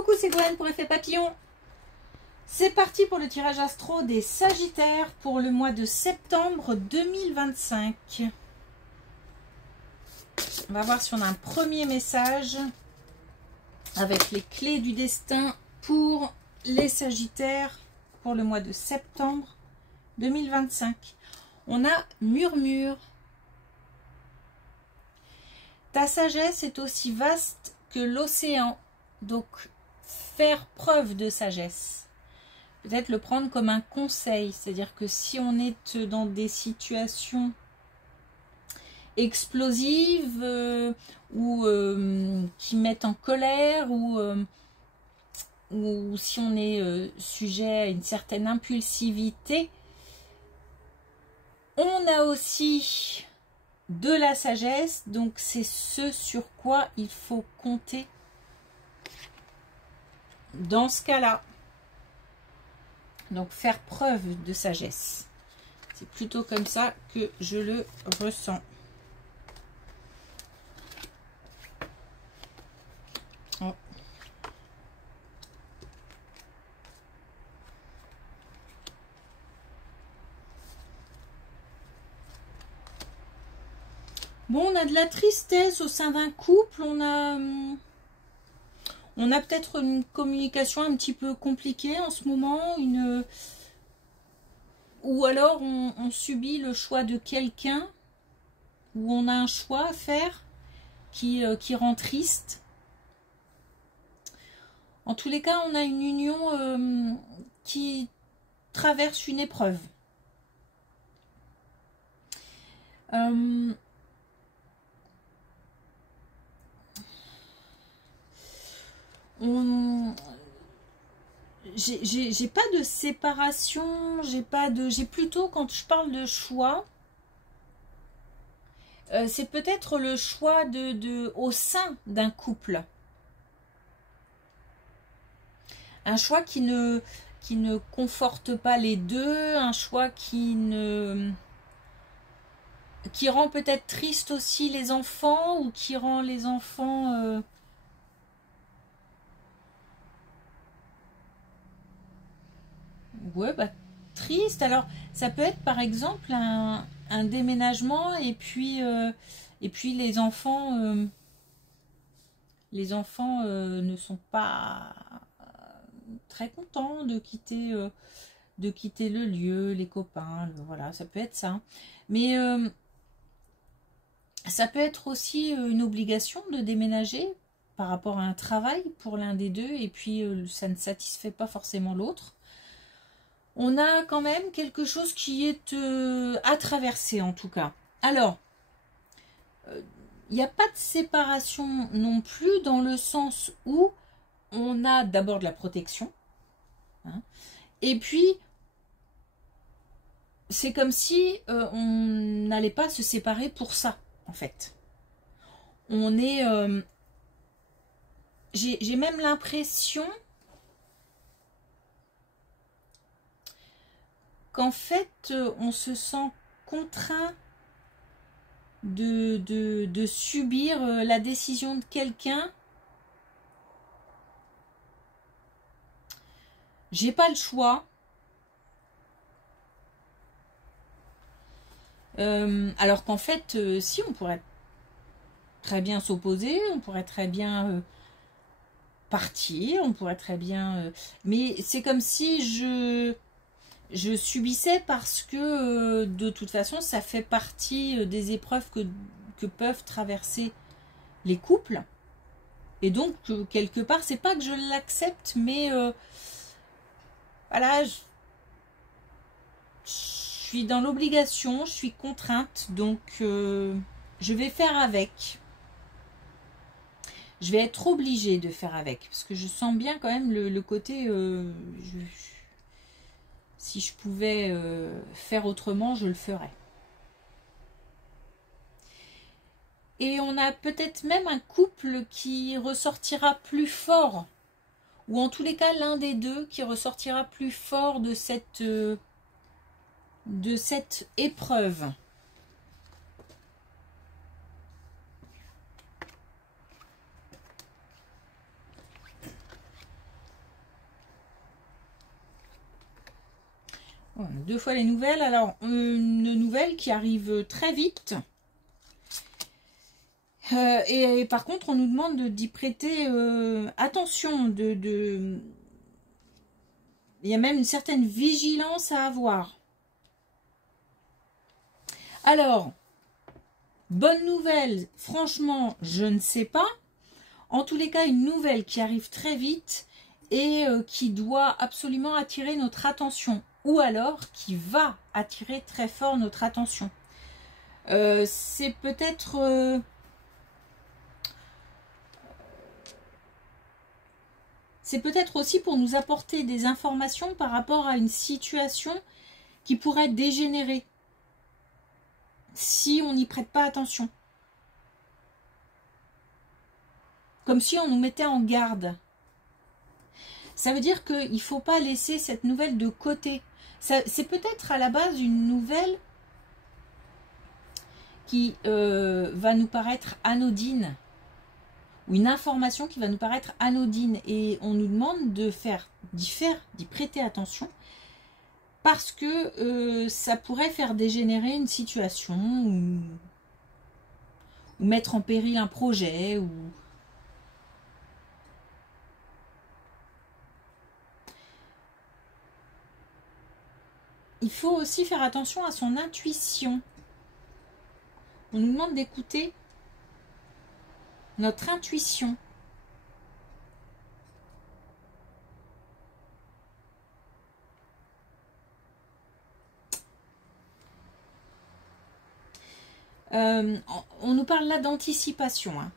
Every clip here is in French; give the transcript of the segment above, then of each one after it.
Coucou, c'est Gwen pour Effet Papillon. C'est parti pour le tirage astro des Sagittaires pour le mois de septembre 2025. On va voir si on a un premier message avec les clés du destin pour les Sagittaires pour le mois de septembre 2025. On a murmure. Ta sagesse est aussi vaste que l'océan. Donc, faire preuve de sagesse. Peut-être le prendre comme un conseil. C'est-à-dire que si on est dans des situations explosives ou qui mettent en colère ou si on est sujet à une certaine impulsivité, on a aussi de la sagesse. Donc, c'est ce sur quoi il faut compter. Dans ce cas-là, donc faire preuve de sagesse. C'est plutôt comme ça que je le ressens. Oh. Bon, on a de la tristesse au sein d'un couple, on a peut-être une communication un petit peu compliquée en ce moment, ou alors on subit le choix de quelqu'un, ou on a un choix à faire qui rend triste. En tous les cas, on a une union qui traverse une épreuve. J'ai pas de séparation, j'ai plutôt, quand je parle de choix, c'est peut-être le choix au sein d'un couple. Un choix qui ne conforte pas les deux, un choix qui rend peut-être triste aussi les enfants, ou qui rend les enfants ouais, bah, triste. Alors, ça peut être par exemple un déménagement et puis les enfants ne sont pas très contents de quitter le lieu, les copains, voilà, ça peut être ça. Mais ça peut être aussi une obligation de déménager par rapport à un travail pour l'un des deux, et puis ça ne satisfait pas forcément l'autre. On a quand même quelque chose qui est à traverser en tout cas. Alors, il n'y a pas de séparation non plus, dans le sens où on a d'abord de la protection. Hein, et puis, c'est comme si on n'allait pas se séparer pour ça, en fait. On est... j'ai même l'impression qu'en fait, on se sent contraint de subir la décision de quelqu'un. J'ai pas le choix. Alors qu'en fait, si, on pourrait très bien s'opposer, on pourrait très bien partir, on pourrait très bien... mais c'est comme si je subissais, parce que de toute façon, ça fait partie des épreuves que peuvent traverser les couples. Et donc, quelque part, c'est pas que je l'accepte, mais voilà, je suis dans l'obligation, je suis contrainte, donc je vais faire avec. Je vais être obligée de faire avec, parce que je sens bien quand même le côté... si je pouvais faire autrement, je le ferais. Et on a peut-être même un couple qui ressortira plus fort, ou en tous les cas l'un des deux qui ressortira plus fort de cette épreuve. On a 2 fois les nouvelles. Alors, une nouvelle qui arrive très vite. Et par contre, on nous demande d'y prêter attention. Il y a même une certaine vigilance à avoir. Alors, bonne nouvelle, franchement, je ne sais pas. En tous les cas, une nouvelle qui arrive très vite et qui doit absolument attirer notre attention. Ou alors, qui va attirer très fort notre attention. C'est peut-être... c'est peut-être aussi pour nous apporter des informations par rapport à une situation qui pourrait dégénérer si on n'y prête pas attention. Comme si on nous mettait en garde. Ça veut dire qu'il ne faut pas laisser cette nouvelle de côté. C'est peut-être à la base une nouvelle qui va nous paraître anodine. Ou une information qui va nous paraître anodine. Et on nous demande d'y prêter attention. Parce que ça pourrait faire dégénérer une situation. Ou mettre en péril un projet. Ou... Il faut aussi faire attention à son intuition. On nous demande d'écouter notre intuition. On nous parle là d'anticipation. Hein.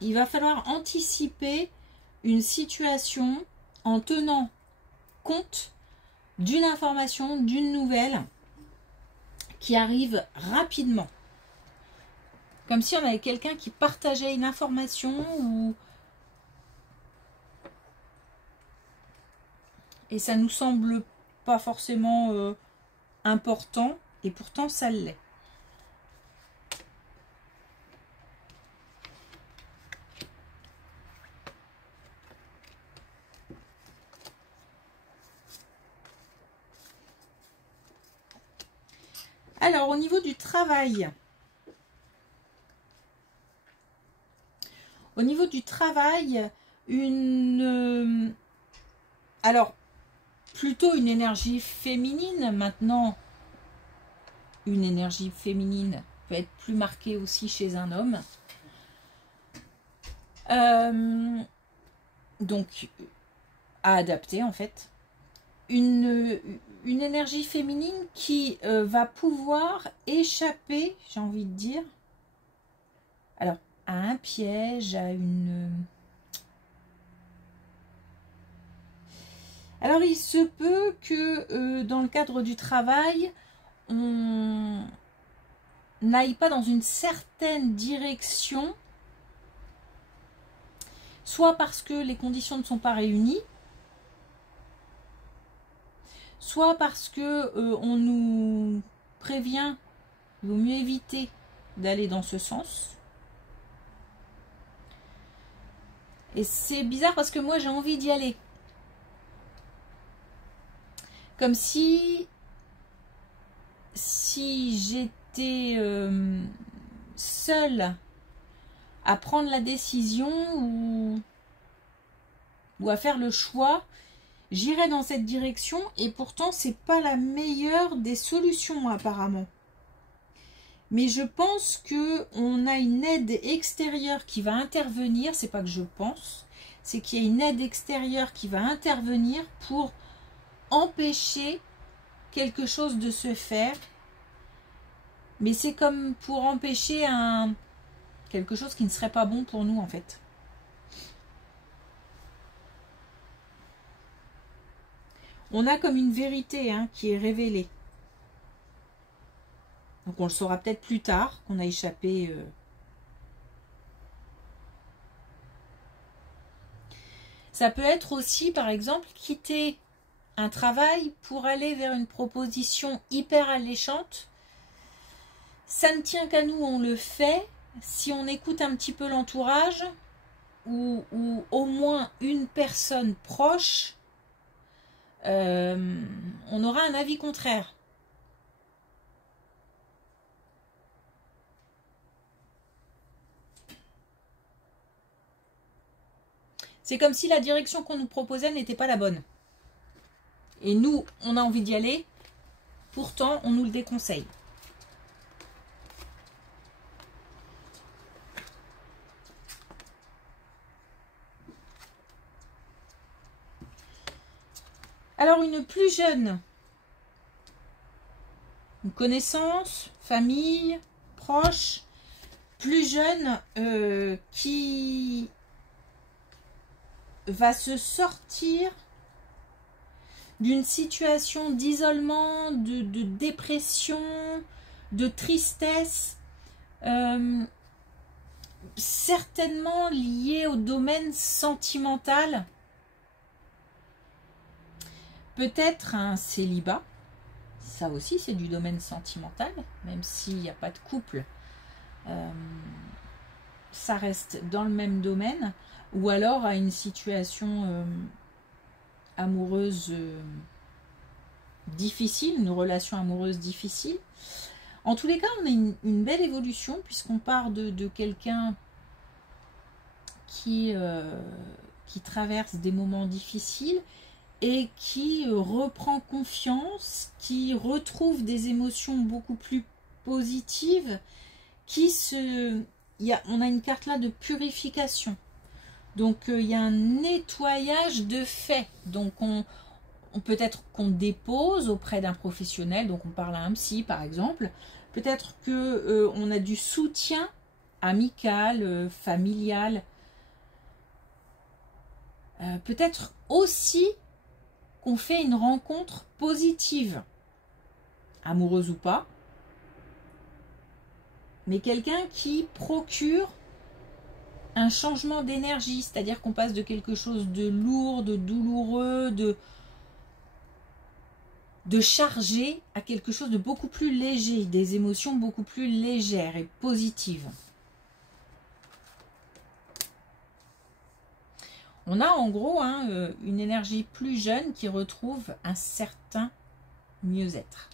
Il va falloir anticiper une situation en tenant compte d'une information, d'une nouvelle qui arrive rapidement. Comme si on avait quelqu'un qui partageait une information ou... Et ça nous semble pas forcément important et pourtant ça l'est. Alors, au niveau du travail, alors, plutôt une énergie féminine. Maintenant, une énergie féminine peut être plus marquée aussi chez un homme. Donc, à adapter en fait. Une énergie féminine qui va pouvoir échapper, j'ai envie de dire, alors, à un piège, à une... Alors, il se peut que dans le cadre du travail, on n'aille pas dans une certaine direction, soit parce que les conditions ne sont pas réunies, soit parce que on nous prévient, il vaut mieux éviter d'aller dans ce sens. Et c'est bizarre parce que moi j'ai envie d'y aller. Comme si j'étais seule à prendre la décision ou à faire le choix, j'irais dans cette direction et pourtant c'est pas la meilleure des solutions apparemment. Mais je pense que on a une aide extérieure qui va intervenir, c'est pas que je pense, c'est qu'il y a une aide extérieure qui va intervenir pour empêcher quelque chose de se faire. Mais c'est comme pour empêcher quelque chose qui ne serait pas bon pour nous en fait. On a comme une vérité qui est révélée. Donc on le saura peut-être plus tard, qu'on a échappé. Ça peut être aussi, par exemple, quitter un travail pour aller vers une proposition hyper alléchante. Ça ne tient qu'à nous, on le fait. Si on écoute un petit peu l'entourage, ou au moins une personne proche, on aura un avis contraire. C'est comme si la direction qu'on nous proposait n'était pas la bonne. Et nous, on a envie d'y aller, pourtant on nous le déconseille. Alors une plus jeune, une connaissance, famille, proche, plus jeune qui va se sortir d'une situation d'isolement, de dépression, de tristesse, certainement liée au domaine sentimental. Peut-être un célibat, ça aussi c'est du domaine sentimental, même s'il n'y a pas de couple, ça reste dans le même domaine, ou alors à une situation amoureuse difficile, une relation amoureuse difficile. En tous les cas, on a une belle évolution, puisqu'on part de quelqu'un qui traverse des moments difficiles, et qui reprend confiance, qui retrouve des émotions beaucoup plus positives, on a une carte là de purification. Donc il y a un nettoyage de fait. Donc on peut-être qu'on dépose auprès d'un professionnel, donc on parle à un psy par exemple. Peut-être que on a du soutien amical, familial. Peut-être aussi qu'on fait une rencontre positive, amoureuse ou pas, mais quelqu'un qui procure un changement d'énergie, c'est-à-dire qu'on passe de quelque chose de lourd, de douloureux, de chargé, à quelque chose de beaucoup plus léger, des émotions beaucoup plus légères et positives. On a en gros une énergie plus jeune qui retrouve un certain mieux-être.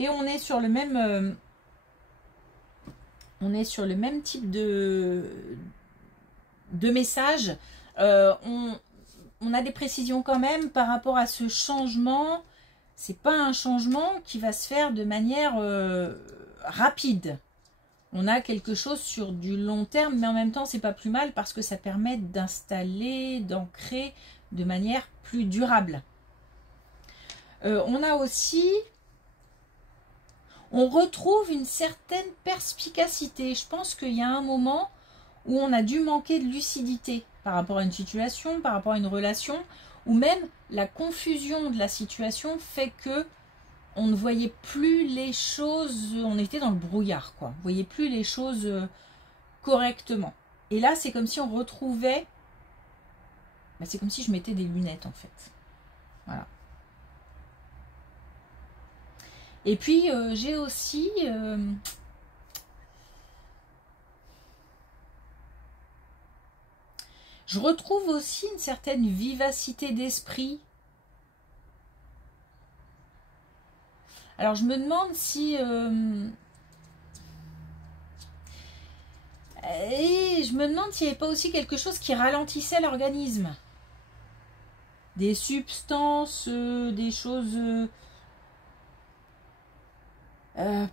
Et on est sur le même... type de message. On a des précisions quand même par rapport à ce changement. C'est pas un changement qui va se faire de manière rapide. On a quelque chose sur du long terme, mais en même temps c'est pas plus mal parce que ça permet d'installer, d'ancrer de manière plus durable. On a aussi... On retrouve une certaine perspicacité. Je pense qu'il y a un moment où on a dû manquer de lucidité par rapport à une situation, par rapport à une relation, ou même la confusion de la situation fait que on ne voyait plus les choses, on était dans le brouillard, quoi. On ne voyait plus les choses correctement. Et là, c'est comme si on retrouvait... c'est comme si je mettais des lunettes, en fait. Voilà. Et puis, j'ai aussi... je retrouve aussi une certaine vivacité d'esprit. Alors, je me demande si... et je me demande s'il n'y avait pas aussi quelque chose qui ralentissait l'organisme. Des substances, des choses...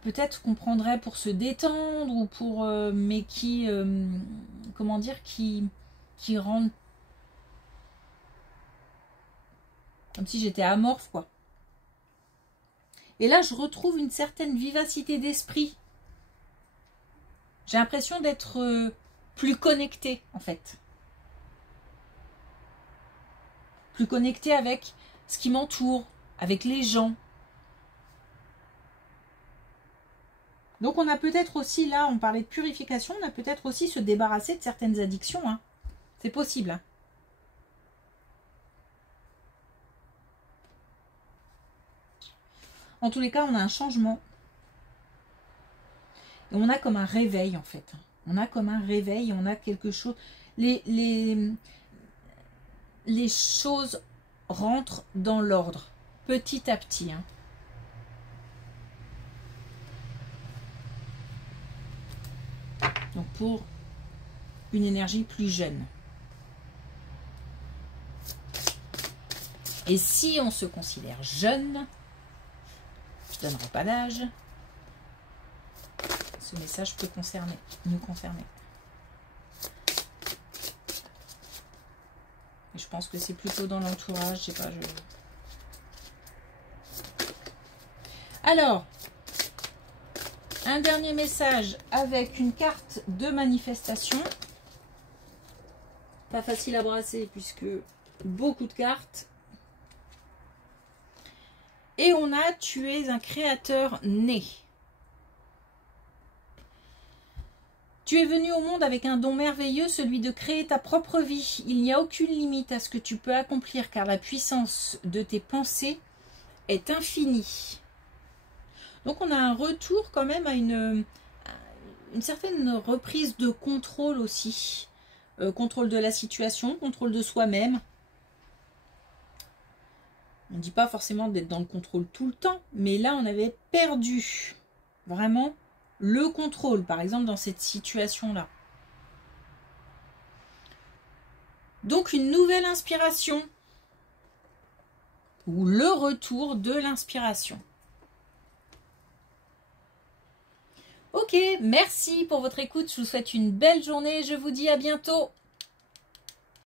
peut-être qu'on prendrait pour se détendre ou pour mais qui comment dire qui rendent comme si j'étais amorphe, quoi. Et là je retrouve une certaine vivacité d'esprit. J'ai l'impression d'être plus connectée, en fait, plus connectée avec ce qui m'entoure, avec les gens. Donc on a peut-être aussi, là, on parlait de purification, on a peut-être aussi se débarrasser de certaines addictions. Hein. C'est possible. Hein. En tous les cas, on a un changement. Et on a comme un réveil, en fait. On a comme un réveil, on a quelque chose... Les choses rentrent dans l'ordre, petit à petit. Hein. Donc, pour une énergie plus jeune. Et si on se considère jeune, je ne donnerai pas d'âge, ce message peut nous concerner. Et je pense que c'est plutôt dans l'entourage, je sais pas. Alors, un dernier message avec une carte de manifestation. Pas facile à brasser puisque beaucoup de cartes. Et on a « Tu es un créateur né ». Tu es venu au monde avec un don merveilleux, celui de créer ta propre vie. Il n'y a aucune limite à ce que tu peux accomplir car la puissance de tes pensées est infinie. Donc on a un retour quand même à une certaine reprise de contrôle aussi. Contrôle de la situation, contrôle de soi-même. On ne dit pas forcément d'être dans le contrôle tout le temps, mais là on avait perdu vraiment le contrôle, par exemple dans cette situation-là. Donc une nouvelle inspiration, ou le retour de l'inspiration. Ok, merci pour votre écoute, je vous souhaite une belle journée, je vous dis à bientôt.